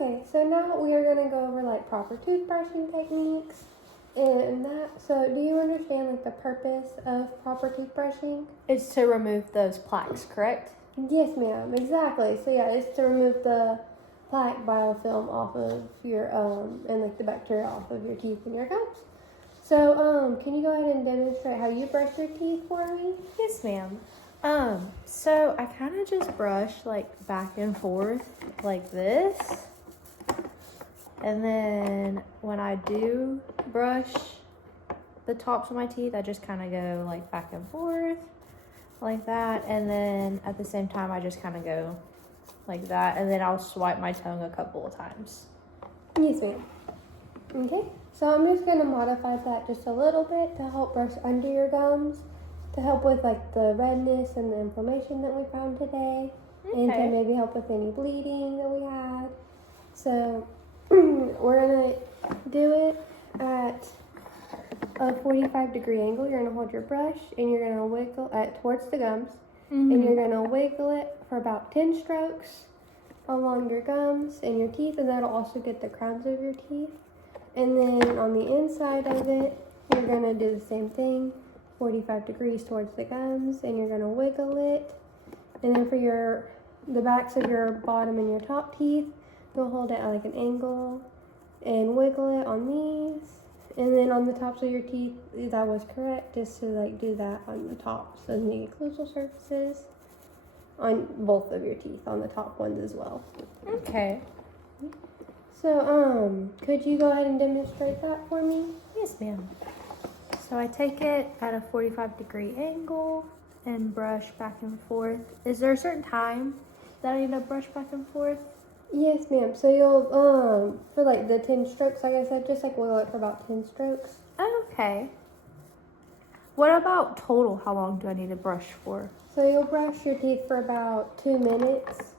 Okay, so now we are going to go over like proper toothbrushing techniques and that. So do you understand like the purpose of proper toothbrushing? It's to remove those plaques, correct? Yes, ma'am. Exactly. So yeah, it's to remove the plaque biofilm off of your and like the bacteria off of your teeth and your gums. So can you go ahead and demonstrate how you brush your teeth for me? Yes, ma'am. So I kind of just brush like back and forth like this. And then when I do brush the tops of my teeth, I just kind of go like back and forth like that. And then at the same time, I just kind of go like that. And then I'll swipe my tongue a couple of times. Yes, ma'am. Okay, so I'm just going to modify that just a little bit to help brush under your gums, to help with like the redness and the inflammation that we found today, and to maybe help with any bleeding that we had. So we're going to do it at a 45-degree angle. You're going to hold your brush and you're going to wiggle it towards the gums, and you're going to wiggle it for about 10 strokes along your gums and your teeth, and that'll also get the crowns of your teeth. And then on the inside of it, you're going to do the same thing, 45 degrees towards the gums, and you're going to wiggle it. And then for the backs of your bottom and your top teeth, you'll hold it at like an angle and wiggle it on these. And then on the tops of your teeth, that was correct, just to like do that on the tops of the occlusal surfaces on both of your teeth, on the top ones as well. Okay. So, could you go ahead and demonstrate that for me? Yes, ma'am. So I take it at a 45-degree angle and brush back and forth. Is there a certain time that I need to brush back and forth? Yes, ma'am. So you'll, for like the 10 strokes, like I said, just like wiggle it for about 10 strokes. Okay. What about total? How long do I need to brush for? So you'll brush your teeth for about 2 minutes.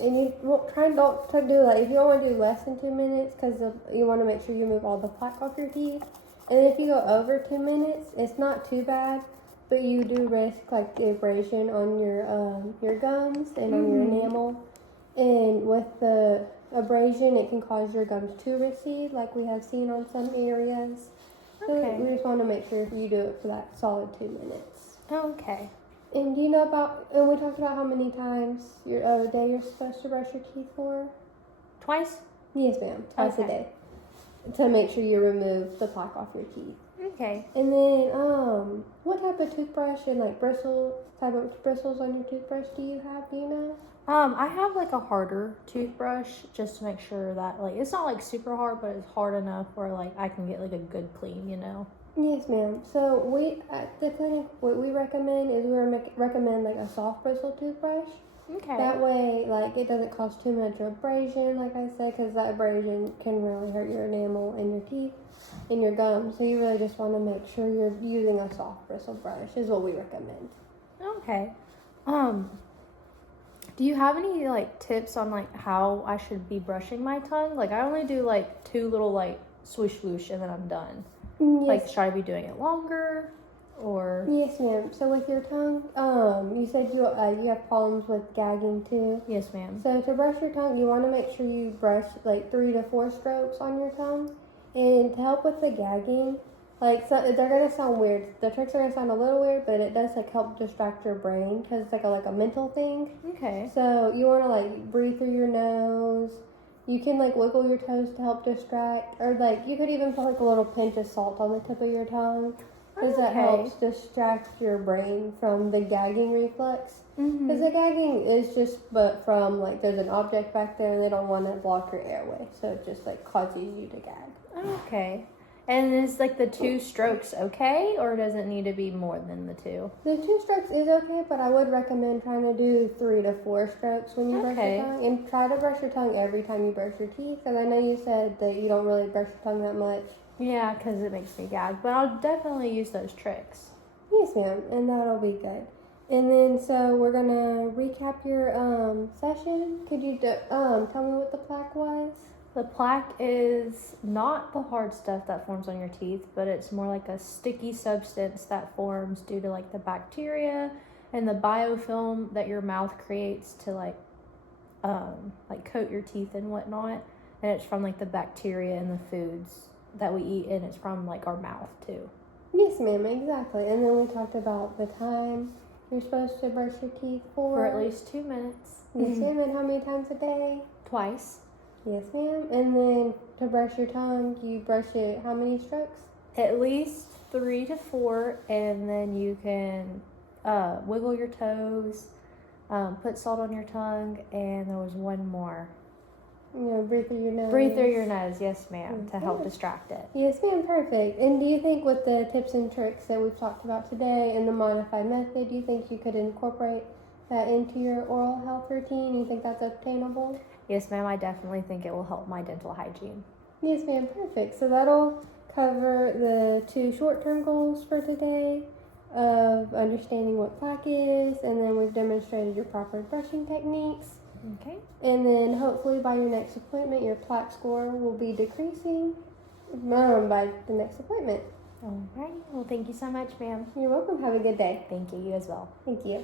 And you won't don't try to do like, if you don't want to do less than 2 minutes, because you want to make sure you remove all the plaque off your teeth. And if you go over 2 minutes, it's not too bad, but you do risk like the abrasion on your gums and on your enamel. And with the abrasion, it can cause your gums to recede, like we have seen on some areas. So we just want to make sure you do it for that solid 2 minutes. Okay. And do you know and we talked about how many times a day you're supposed to brush your teeth for? Twice? Yes, ma'am. Twice a day. To make sure you remove the plaque off your teeth. Okay. And then, what type of toothbrush and like type of bristles on your toothbrush do you have? Do you know? I have like a harder toothbrush just to make sure that like it's not like super hard, but it's hard enough where like I can get like a good clean, you know. Yes, ma'am. So we at the clinic, what we recommend is recommend like a soft bristle toothbrush. Okay. That way, like it doesn't cause too much abrasion, like I said, because that abrasion can really hurt your enamel and your teeth and your gums. So you really just want to make sure you're using a soft bristle brush is what we recommend. Okay. Do you have any like tips on like how I should be brushing my tongue? Like I only do like 2 little like swoosh swoosh and then I'm done. Yes. Like should I be doing it longer or? Yes, ma'am. So with your tongue, you said you have problems with gagging too. Yes, ma'am. So to brush your tongue, you want to make sure you brush like 3 to 4 strokes on your tongue, and to help with the gagging, like so they're gonna sound weird. The tricks are gonna sound a little weird, but it does like help distract your brain because it's like a mental thing. Okay. So you want to like breathe through your nose. You can like wiggle your toes to help distract, or like you could even put like a little pinch of salt on the tip of your tongue, because that helps distract your brain from the gagging reflex. Because the gagging is but from like there's an object back there and they don't want to block your airway, so it just like causes you to gag. Okay. And is like the 2 strokes okay, or does it need to be more than the 2? The 2 strokes is okay, but I would recommend trying to do 3 to 4 strokes when you brush your tongue. And try to brush your tongue every time you brush your teeth. And I know you said that you don't really brush your tongue that much. Yeah, because it makes me gag. But I'll definitely use those tricks. Yes, ma'am. And that'll be good. And then, so we're going to recap your session. Could you tell me what the plaque was? The plaque is not the hard stuff that forms on your teeth, but it's more like a sticky substance that forms due to like the bacteria and the biofilm that your mouth creates to like like coat your teeth and whatnot. And it's from like the bacteria in the foods that we eat, and it's from like our mouth too. Yes, ma'am, exactly. And then we talked about the time you're supposed to brush your teeth For at least 2 minutes. Yes, ma'am. And how many times a day? Twice. Yes, ma'am. And then to brush your tongue, you brush it how many strokes? At least 3 to 4, and then you can wiggle your toes, put salt on your tongue, and there was one more. Breathe through your nose. Breathe through your nose, yes ma'am, to help Yes. distract it. Yes, ma'am. Perfect. And do you think with the tips and tricks that we've talked about today and the modified method, do you think you could incorporate that into your oral health routine? You think that's obtainable? Yes ma'am, I definitely think it will help my dental hygiene. Yes, ma'am. Perfect. So that'll cover the 2 short-term goals for today of understanding what plaque is, and then we've demonstrated your proper brushing techniques. Okay. And then hopefully by your next appointment, your plaque score will be decreasing by the next appointment. Alrighty. Well, thank you so much, ma'am. You're welcome. Have a good day. Thank you. You as well. Thank you.